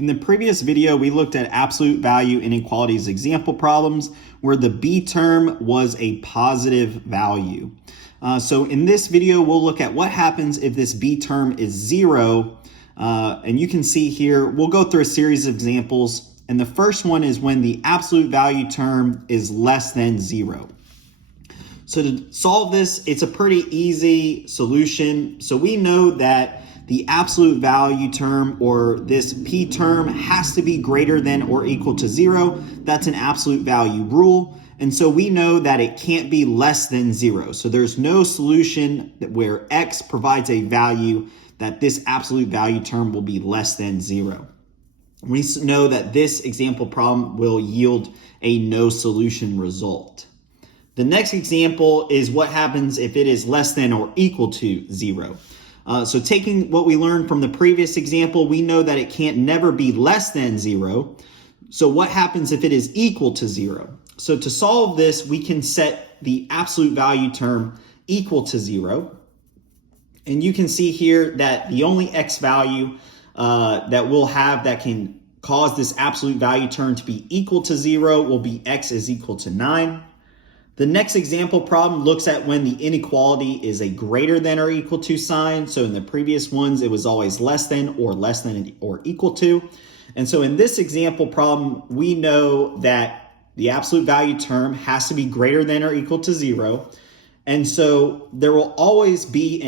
In the previous video, we looked at absolute value inequalities example problems where the b term was a positive value. So in this video, we'll look at what happens if this b term is 0. And you can see here, we'll go through a series of examples. And the first one is when the absolute value term is less than 0. So to solve this, it's a pretty easy solution. So we know that the absolute value term, or this p term, has to be greater than or equal to 0. That's an absolute value rule. And so we know that it can't be less than 0. So there's no solution where x provides a value that this absolute value term will be less than 0. We know that this example problem will yield a no solution result. The next example is what happens if it is less than or equal to 0. So taking what we learned from the previous example, we know that it can't never be less than 0. So what happens if it is equal to 0? So to solve this, we can set the absolute value term equal to 0. And you can see here that the only x value that we'll have that can cause this absolute value term to be equal to 0 will be x is equal to 9. The next example problem looks at when the inequality is a greater than or equal to sign. So in the previous ones, it was always less than or equal to. And so in this example problem, we know that the absolute value term has to be greater than or equal to 0. And so there will always be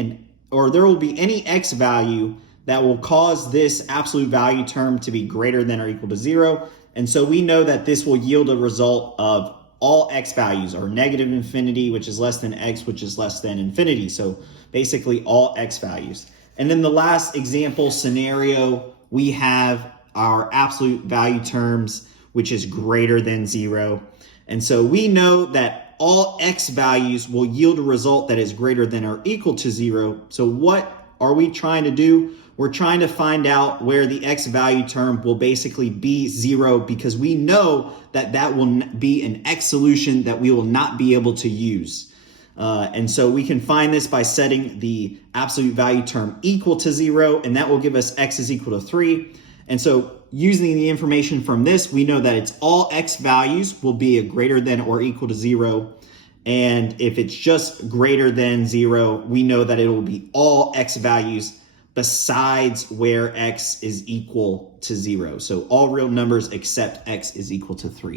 there will be any x value that will cause this absolute value term to be greater than or equal to 0. And so we know that this will yield a result of all x values, or negative infinity, which is less than x, which is less than infinity. So basically all x values. And in the last example scenario, we have our absolute value terms, which is greater than 0. And so we know that all x values will yield a result that is greater than or equal to 0. So what are we trying to do? We're trying to find out where the x value term will basically be 0, because we know that that will be an x solution that we will not be able to use. And so we can find this by setting the absolute value term equal to 0, and that will give us x is equal to 3. And so using the information from this, we know that it's all x values will be a greater than or equal to 0. And if it's just greater than 0, we know that it will be all x values besides where x is equal to 0. So all real numbers except x is equal to 3.